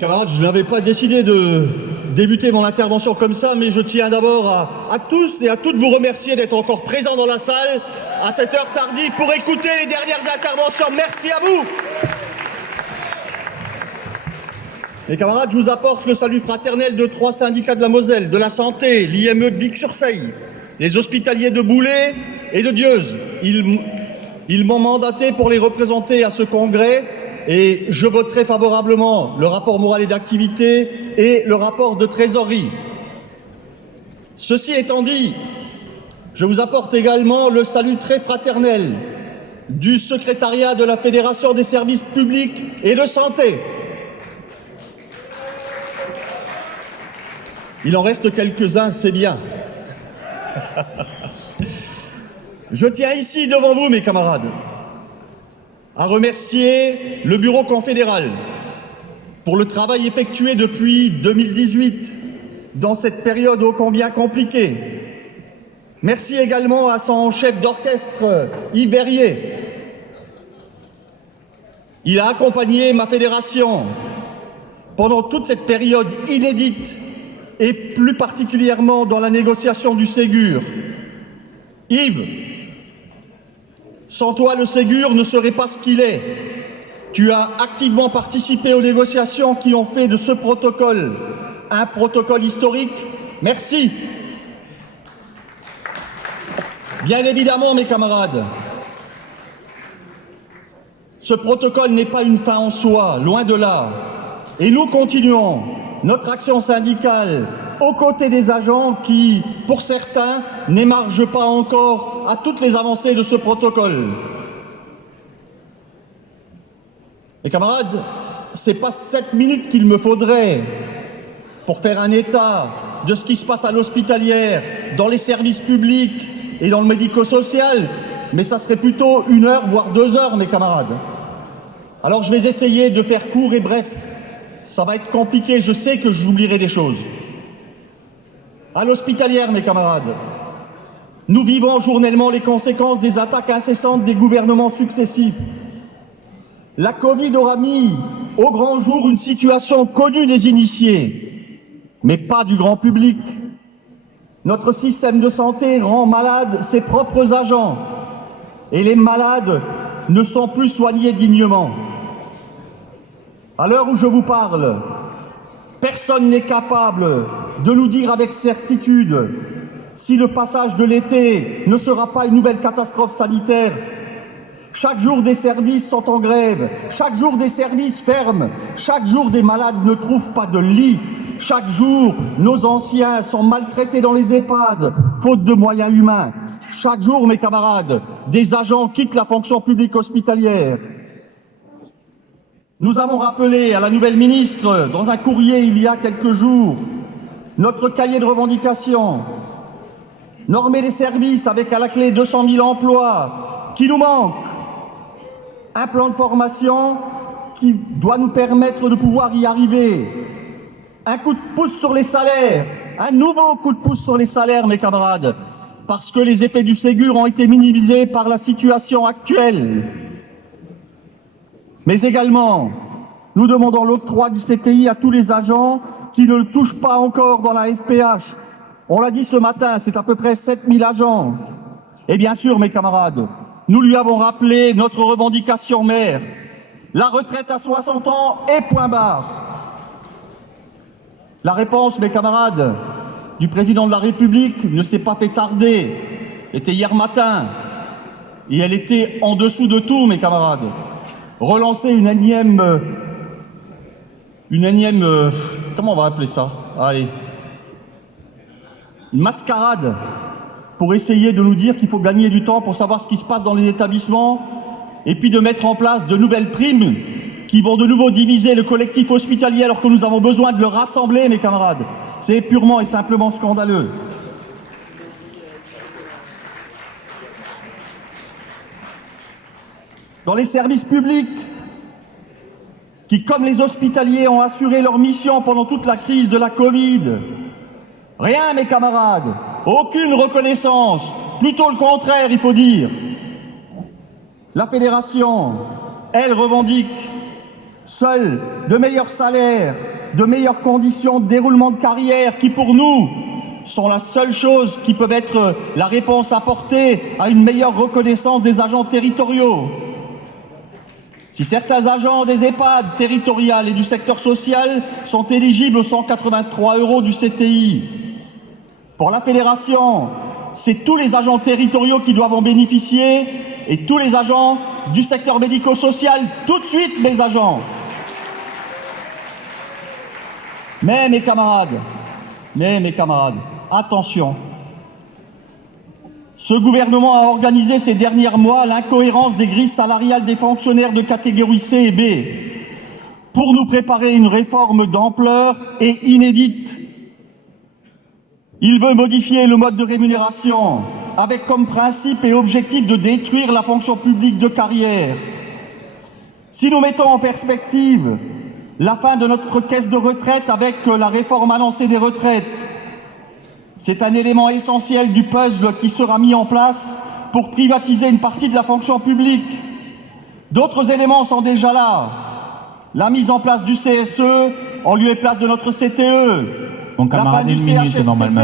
Camarades, je n'avais pas décidé de débuter mon intervention comme ça, mais je tiens d'abord à tous et à toutes vous remercier d'être encore présents dans la salle à cette heure tardive pour écouter les dernières interventions. Merci à vous. Mes camarades, je vous apporte le salut fraternel de 3 syndicats de la Moselle, de la santé, l'IME de Vic-sur-Seille, les hospitaliers de Boulay et de Dieuze. Ils m'ont mandaté pour les représenter à ce congrès et je voterai favorablement le rapport moral et d'activité et le rapport de trésorerie. Ceci étant dit, je vous apporte également le salut très fraternel du secrétariat de la Fédération des services publics et de santé. Il en reste quelques-uns, c'est bien. Je tiens ici devant vous, mes camarades, à remercier le Bureau confédéral pour le travail effectué depuis 2018 dans cette période ô combien compliquée. Merci également à son chef d'orchestre, Yves Verrier. Il a accompagné ma fédération pendant toute cette période inédite et plus particulièrement dans la négociation du Ségur. Yves, sans toi, le Ségur ne serait pas ce qu'il est. Tu as activement participé aux négociations qui ont fait de ce protocole un protocole historique. Merci. Bien évidemment, mes camarades, ce protocole n'est pas une fin en soi, loin de là. Et nous continuons notre action syndicale aux côtés des agents qui, pour certains, n'émargent pas encore à toutes les avancées de ce protocole. Mes camarades, ce n'est pas 7 minutes qu'il me faudrait pour faire un état de ce qui se passe à l'hospitalière, dans les services publics et dans le médico-social, mais ça serait plutôt 1 heure, voire 2 heures, mes camarades. Alors je vais essayer de faire court et bref. Ça va être compliqué, je sais que j'oublierai des choses. À l'hospitalière, mes camarades, nous vivons journellement les conséquences des attaques incessantes des gouvernements successifs. La Covid aura mis au grand jour une situation connue des initiés, mais pas du grand public. Notre système de santé rend malades ses propres agents, et les malades ne sont plus soignés dignement. À l'heure où je vous parle, personne n'est capable de nous dire avec certitude si le passage de l'été ne sera pas une nouvelle catastrophe sanitaire. Chaque jour, des services sont en grève, chaque jour, des services ferment, chaque jour, des malades ne trouvent pas de lit. Chaque jour, nos anciens sont maltraités dans les EHPAD, faute de moyens humains. Chaque jour, mes camarades, des agents quittent la fonction publique hospitalière. Nous avons rappelé à la nouvelle ministre, dans un courrier il y a quelques jours, notre cahier de revendications, normer les services avec à la clé 200 000 emplois qui nous manquent, un plan de formation qui doit nous permettre de pouvoir y arriver, un coup de pouce sur les salaires, un nouveau coup de pouce sur les salaires, mes camarades, parce que les effets du Ségur ont été minimisés par la situation actuelle. Mais également, nous demandons l'octroi du CTI à tous les agents qui ne le touchent pas encore dans la FPH. On l'a dit ce matin, c'est à peu près 7000 agents. Et bien sûr, mes camarades, nous lui avons rappelé notre revendication mère, la retraite à 60 ans et point barre. La réponse, mes camarades, du président de la République ne s'est pas fait tarder. C'était hier matin. Et elle était en dessous de tout, mes camarades. Relancer une énième, comment on va appeler ça? Allez. Une mascarade pour essayer de nous dire qu'il faut gagner du temps pour savoir ce qui se passe dans les établissements et puis de mettre en place de nouvelles primes qui vont de nouveau diviser le collectif hospitalier alors que nous avons besoin de le rassembler, mes camarades. C'est purement et simplement scandaleux. Dans les services publics, qui, comme les hospitaliers, ont assuré leur mission pendant toute la crise de la Covid, rien, mes camarades, aucune reconnaissance, plutôt le contraire, il faut dire. La fédération, elle, revendique Seuls de meilleurs salaires, de meilleures conditions de déroulement de carrière qui, pour nous, sont la seule chose qui peut être la réponse apportée à une meilleure reconnaissance des agents territoriaux. Si certains agents des EHPAD territoriales et du secteur social sont éligibles aux 183 € du CTI, pour la fédération, c'est tous les agents territoriaux qui doivent en bénéficier et tous les agents du secteur médico-social, tout de suite mes agents. Mais mes camarades, attention. Ce gouvernement a organisé ces derniers mois l'incohérence des grilles salariales des fonctionnaires de catégorie C et B pour nous préparer une réforme d'ampleur et inédite. Il veut modifier le mode de rémunération avec comme principe et objectif de détruire la fonction publique de carrière. Si nous mettons en perspective la fin de notre caisse de retraite avec la réforme annoncée des retraites, c'est un élément essentiel du puzzle qui sera mis en place pour privatiser une partie de la fonction publique. D'autres éléments sont déjà là. La mise en place du CSE en lieu et place de notre CTE. Mon camarade, une minute normalement.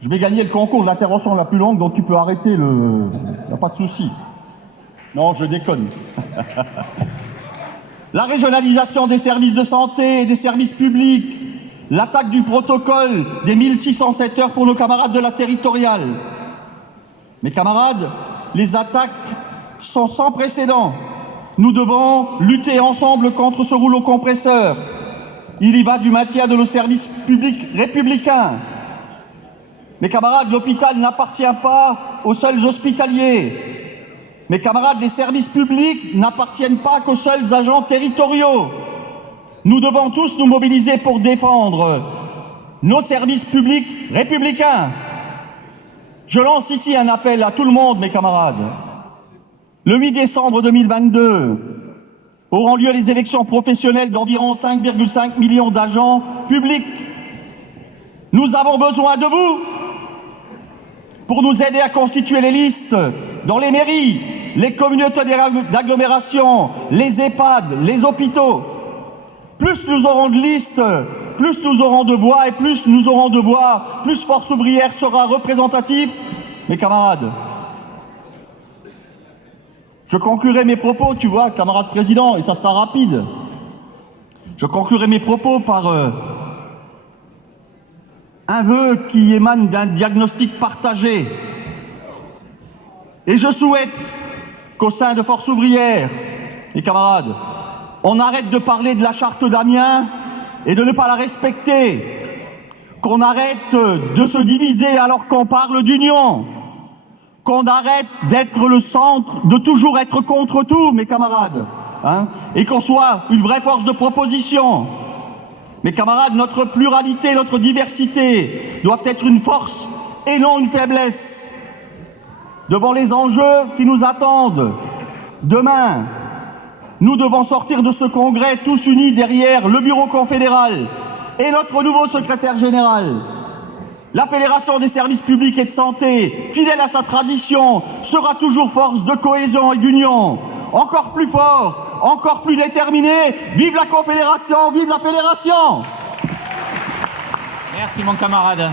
Je vais gagner le concours de l'intervention la plus longue, donc tu peux arrêter le... Il n'y a pas de souci. Non, je déconne. La régionalisation des services de santé et des services publics. L'attaque du protocole des 1607 heures pour nos camarades de la territoriale. Mes camarades, les attaques sont sans précédent. Nous devons lutter ensemble contre ce rouleau compresseur. Il y va du maintien de nos services publics républicains. Mes camarades, l'hôpital n'appartient pas aux seuls hospitaliers. Mes camarades, les services publics n'appartiennent pas qu'aux seuls agents territoriaux. Nous devons tous nous mobiliser pour défendre nos services publics républicains. Je lance ici un appel à tout le monde, mes camarades. Le 8 décembre 2022, auront lieu les élections professionnelles d'environ 5,5 millions d'agents publics. Nous avons besoin de vous pour nous aider à constituer les listes dans les mairies, les communautés d'agglomération, les EHPAD, les hôpitaux. Plus nous aurons de listes, plus nous aurons de voix, et plus nous aurons de voix, plus Force ouvrière sera représentatif. Mes camarades, je conclurai mes propos, tu vois, camarade président, et ça sera rapide. Je conclurai mes propos par un vœu qui émane d'un diagnostic partagé. Et je souhaite qu'au sein de Force ouvrière, mes camarades, on arrête de parler de la charte d'Amiens et de ne pas la respecter. Qu'on arrête de se diviser alors qu'on parle d'union. Qu'on arrête d'être le centre, de toujours être contre tout, mes camarades. Et qu'on soit une vraie force de proposition. Mes camarades, notre pluralité, notre diversité doivent être une force et non une faiblesse. Devant les enjeux qui nous attendent demain, nous devons sortir de ce congrès tous unis derrière le bureau confédéral et notre nouveau secrétaire général. La Fédération des services publics et de santé, fidèle à sa tradition, sera toujours force de cohésion et d'union. Encore plus fort, encore plus déterminé. Vive la Confédération, vive la Fédération! Merci mon camarade.